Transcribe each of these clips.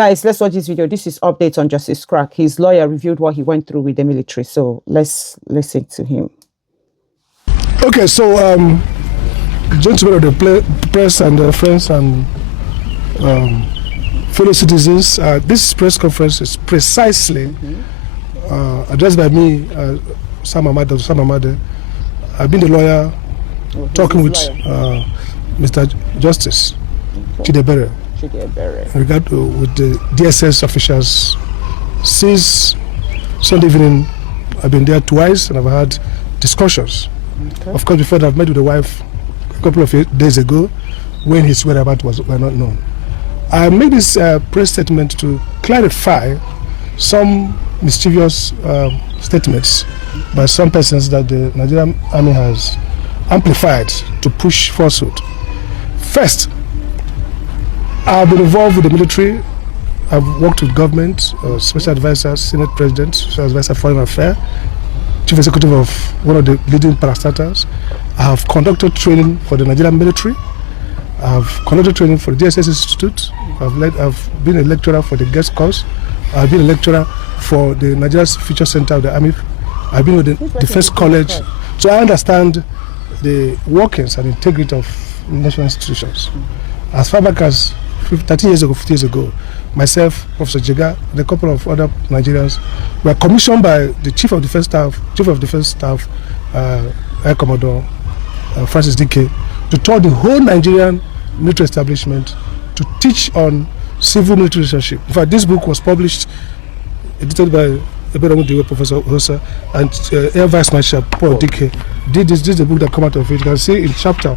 Guys, let's watch this video. This is updates on Justice Crack. His lawyer reviewed what he went through with the military. So let's listen to him. Okay, so gentlemen of the press and friends and fellow citizens, this press conference is precisely addressed by me, Sam Amade. I've been the lawyer talking with Mr. Justice Chidebere in regard with the DSS officials. Since Sunday evening, I've been there twice and I've had discussions. Okay. Of course, before that, I've met with the wife a couple of days ago when his whereabouts were not known. I made this press statement to clarify some mischievous statements by some persons that the Nigerian Army has amplified to push falsehood. First, I've been involved with the military. I've worked with government, special advisor, Senate President, special advisor, Foreign Affairs, Chief Executive of one of the leading parastatals. I have conducted training for the Nigerian military. I've conducted training for the DSS Institute. I've been a lecturer for the guest course. I've been a lecturer for the Nigerian Future Center of the Army. I've been with the Defense College. So I understand the workings and integrity of national institutions. As far back as 13 years ago, 50 years ago, myself, Professor Jega, and a couple of other Nigerians were commissioned by the Chief of Defense Staff, Air Commodore Francis Dike, to tour the whole Nigerian military establishment to teach on civil-military relationship. In fact, this book was published, edited by Professor Hosa and Air Vice Marshal Paul Dike. This is the book that came out of it. You can see in chapter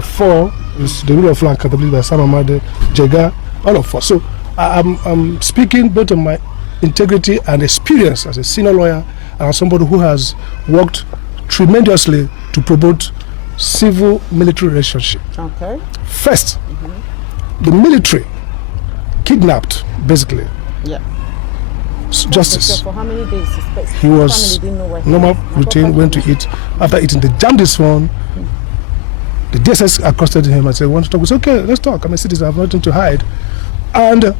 4 is the rule of law and accountability by Sam Amade, Jega, all of us. So I'm speaking both on my integrity and experience as a senior lawyer and as somebody who has worked tremendously to promote civil-military relationship. Okay. First, the military kidnapped, basically. Yeah. Justice. For how many days? He was normal routine, went to eat. After eating, they jammed his phone. The DSS accosted him and said, "Want to talk?" He said, "Okay, let's talk. I'm a citizen. I have nothing to hide." And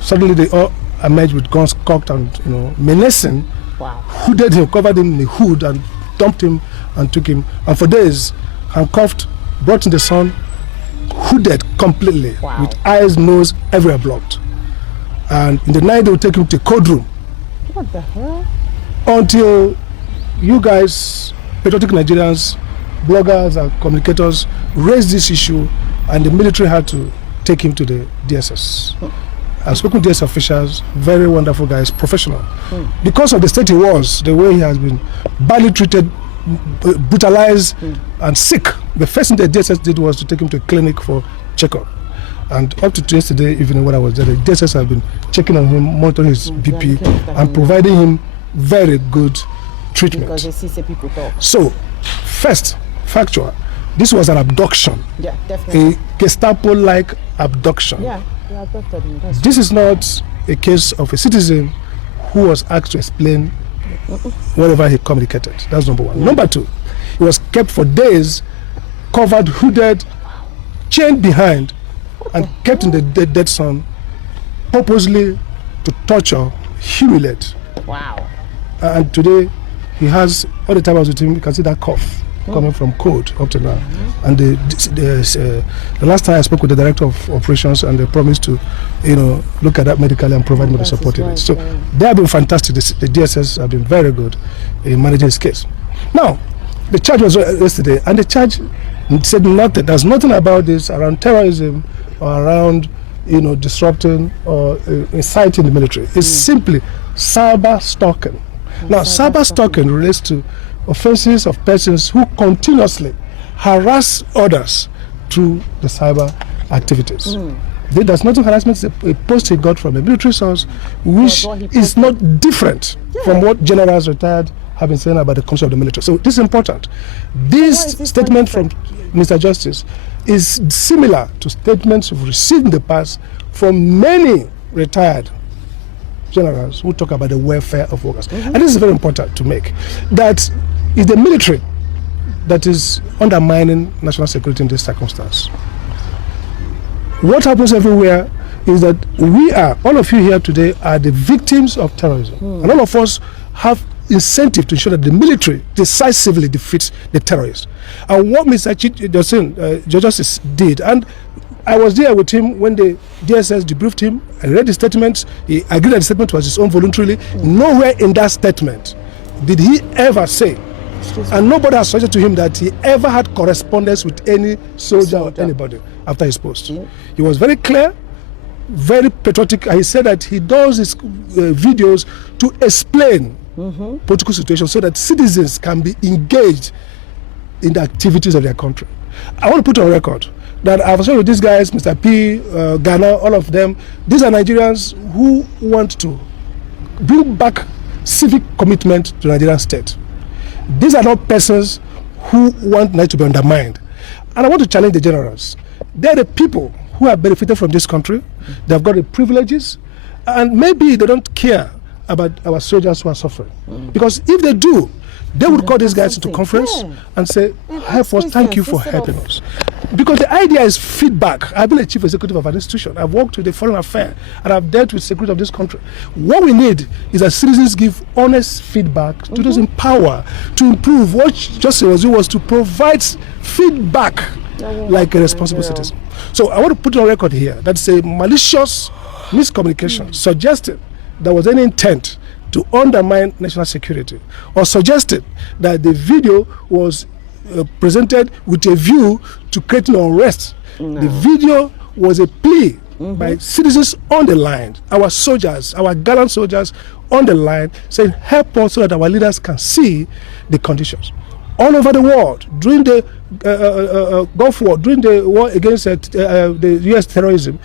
suddenly they all emerged with guns cocked and menacing. Wow. Hooded him, covered him in the hood, and dumped him and took him. And for days, handcuffed, brought in the sun, hooded completely, with eyes, nose, everywhere blocked. And in the night, they would take him to a cold room. What the hell? Until you guys, patriotic Nigerians, bloggers and communicators, raised this issue, and the military had to take him to the DSS. I've spoken to DSS officials, very wonderful guys, professional. Because of the state he was, the way he has been badly treated, brutalized, and sick, the first thing the DSS did was to take him to a clinic for checkup. And up to yesterday evening when I was there, the DSS have been checking on him, monitoring his BP, and providing him very good treatment. Because they see people talk. So, first, factual, this was an abduction. Yeah, definitely. A Gestapo-like abduction. Yeah, they abducted him. This is not a case of a citizen who was asked to explain whatever he communicated. That's number one. Number two, he was kept for days, covered, hooded, chained behind, and kept in the dead sun, purposely to torture, humiliate. Wow. And today, he has, all the time I was with him, you can see that cough coming from cold up to now. And the last time I spoke with the director of operations, and they promised to, look at that medically and provide me the support in it. So they have been fantastic. The DSS have been very good in managing this case. Now, the charge was yesterday, and the charge said nothing. There's nothing about this around terrorism or around, disrupting or inciting the military. It's simply cyber stalking. Now, cyber stalking relates to offenses of persons who continuously harass others through the cyber activities. There's nothing harassment. It's a post he got from a military source, which is not different from what generals retired have been saying about the concept of the military. So this is important. This statement from Mr. Justice is similar to statements we've received in the past from many retired generals who talk about the welfare of workers. And this is very important to make, that it's the military that is undermining national security in this circumstance. What happens everywhere is that all of you here today are the victims of terrorism. And all of us have incentive to ensure that the military decisively defeats the terrorists. And what Mr. Justice did, and I was there with him when the DSS debriefed him. I read the statement. He agreed that the statement was his own voluntarily. Nowhere in that statement did he ever say, and nobody has suggested to him that he ever had correspondence with any soldier or anybody after his post. He was very clear, very patriotic. He said that he does his videos to explain political situations so that citizens can be engaged in the activities of their country. I want to put on record that I've spoken with these guys, Mr. P, Ghana, all of them. These are Nigerians who want to bring back civic commitment to the Nigerian state. These are not persons who want Nigeria to be undermined. And I want to challenge the generals. They're the people who have benefited from this country. They've got the privileges, and maybe they don't care about our soldiers who are suffering. Because if they do, they would call these guys into conference and say, help us, thank you for helping us. Because the idea is feedback. I've been a chief executive of an institution. I've worked with the foreign affairs, and I've dealt with security of this country. What we need is that citizens give honest feedback to those in power to improve. What Justice was to provide feedback like a responsible citizen. So I want to put it on record here. That's a malicious miscommunication suggesting there was any intent to undermine national security, or suggested that the video was presented with a view to creating unrest. The video was a plea by citizens on the line, our soldiers, our gallant soldiers on the line, saying help us so that our leaders can see the conditions. All over the world, during the Gulf War, during the war against the U.S. terrorism,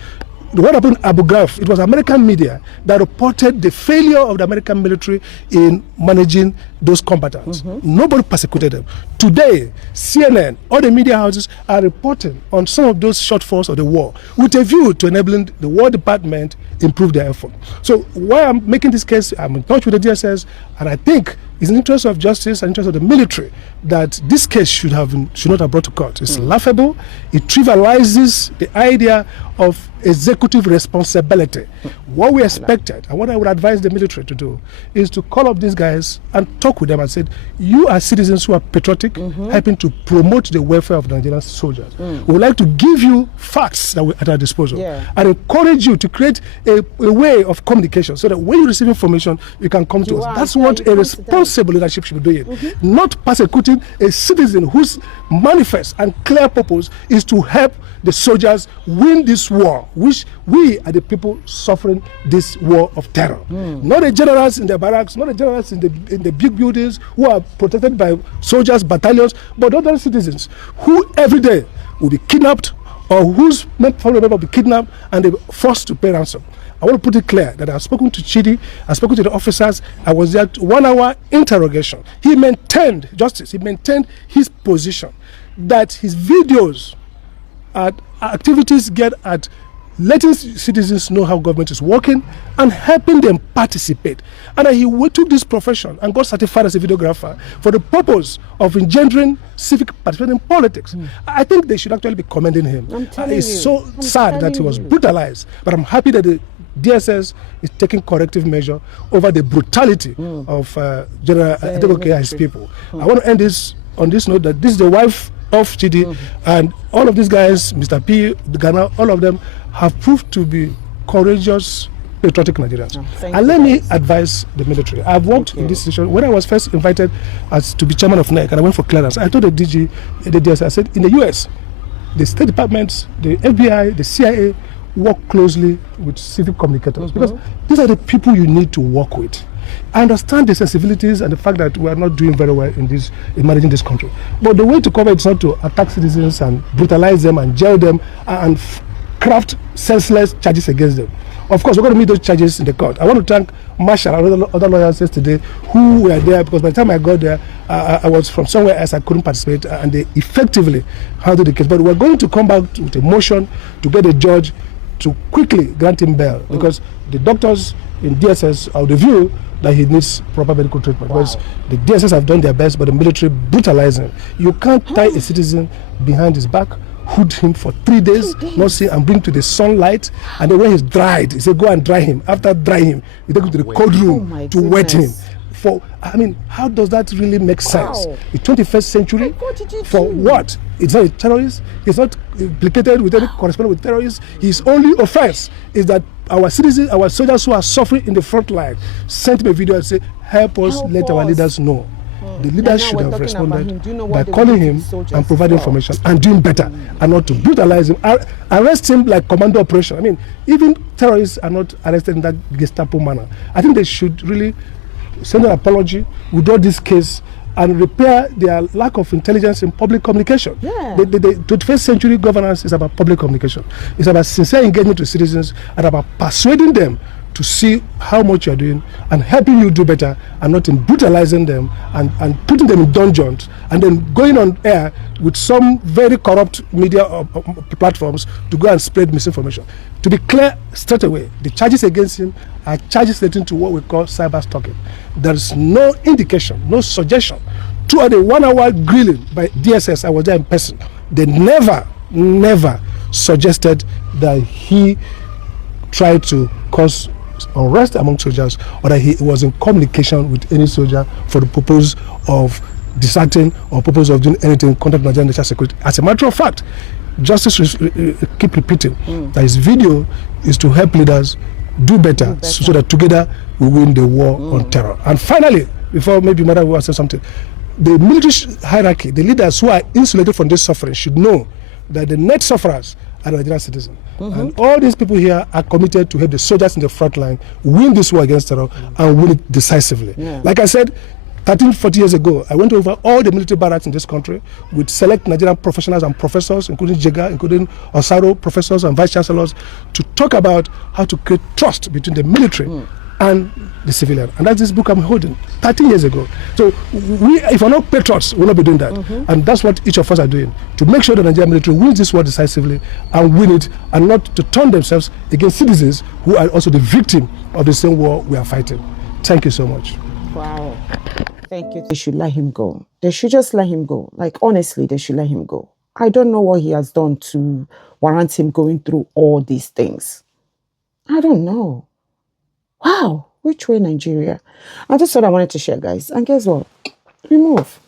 what happened in Abu Ghraib, it was American media that reported the failure of the American military in managing those combatants. Nobody persecuted them. Today, CNN, all the media houses are reporting on some of those shortfalls of the war with a view to enabling the War Department improve their effort. So why I'm making this case, I'm in touch with the DSS, and I think it's in the interest of justice and interest of the military that this case should not have brought to court. It's laughable. It trivializes the idea of executive responsibility. What we expected, and what I would advise the military to do, is to call up these guys and talk with them and say, you are citizens who are patriotic, helping to promote the welfare of the Nigerian soldiers. We would like to give you facts that we at our disposal and encourage you to create a way of communication so that when you receive information, you can come to us. That's what a responsible leadership should be doing. Not persecuting a citizen whose manifest and clear purpose is to help the soldiers win this war, which we are the people suffering this war of terror. Not the generals in the barracks, not the generals in the big buildings who are protected by soldiers, battalions, but other citizens who every day will be kidnapped, or whose family member will be kidnapped and they are forced to pay ransom. I want to put it clear that I've spoken to Chidi, I've spoken to the officers. I was at 1 hour interrogation. He maintained his position that his videos at activities get at letting citizens know how government is working and helping them participate. And he took this profession and got certified as a videographer for the purpose of engendering civic participation in politics. I think they should actually be commending him. It's so sad that he was brutalized, but I'm happy that the DSS is taking corrective measure over the brutality of General Adegoke and his people. I want to end this on this note that this is the wife of Chidi, and all of these guys, Mr. P, Ghana, all of them have proved to be courageous, patriotic Nigerians. And let me advise the military. I've worked in this situation. When I was first invited to be chairman of NEC and I went for clearance, I told the DG, the DSS, I said, in the US, the State Departments, the FBI, the CIA work closely with civic communicators because these are the people you need to work with. I understand the sensibilities and the fact that we are not doing very well in managing this country. But the way to cover it is not to attack citizens and brutalize them and jail them and craft senseless charges against them. Of course, we're going to meet those charges in the court. I want to thank Marshall and other lawyers yesterday who were there, because by the time I got there, I was from somewhere else, I couldn't participate, and they effectively handled the case. But we're going to come back with a motion to get a judge to quickly grant him bail, because the doctors in DSS are of the view that he needs proper medical treatment. Because the DSS have done their best, but the military brutalizing. You can't tie a citizen behind his back, hood him for 3 days, not see, and bring to the sunlight. And then when he's dried, he said, go and dry him. After drying him, you take him to the cold room to wet him. How does that really make sense? The 21st century, for what? It's not a terrorist. He's not implicated with any correspondence with terrorists. His only offense is that our citizens, our soldiers who are suffering in the front line, sent me a video and say, help us, let our leaders know. The leaders should have responded by calling him and providing information and doing better, and not to brutalize him, arrest him like commando operation. I mean, even terrorists are not arrested in that Gestapo manner. I think they should really send an apology, withdraw this case, and repair their lack of intelligence in public communication. Yeah. The 21st century governance is about public communication. It's about sincere engagement with citizens and about persuading them to see how much you're doing and helping you do better, and not in brutalizing them and putting them in dungeons and then going on air with some very corrupt media platforms to go and spread misinformation. To be clear straight away, the charges against him are charges relating to what we call cyber stalking. There is no indication, no suggestion. Throughout the 1 hour grilling by DSS, I was there in person, they never suggested that he tried to cause unrest among soldiers, or that he was in communication with any soldier for the purpose of deserting or purpose of doing anything contrary to Nigerian national security. As a matter of fact, justice keep repeating that his video is to help leaders do better, so that together we win the war on terror. And finally, before maybe Madam will say something, the military hierarchy, the leaders who are insulated from this suffering, should know that the net sufferers are the Nigerian citizens. And all these people here are committed to help the soldiers in the front line win this war against terror and win it decisively. Like I said, 40 years ago, I went over all the military barracks in this country with select Nigerian professionals and professors, including Jega, including Osaro, professors and vice chancellors, to talk about how to create trust between the military and the civilian. And that's this book I'm holding 13 years ago. So if we're not patriots, we'll not be doing that. And that's what each of us are doing, to make sure the Nigerian military wins this war decisively and win it, and not to turn themselves against citizens who are also the victim of the same war we are fighting. Thank you so much. Wow. Thank you. They should let him go. They should just let him go. Like, honestly, they should let him go. I don't know what he has done to warrant him going through all these things. I don't know. Wow. Which way, Nigeria? I just thought I wanted to share, guys. And guess what? We move.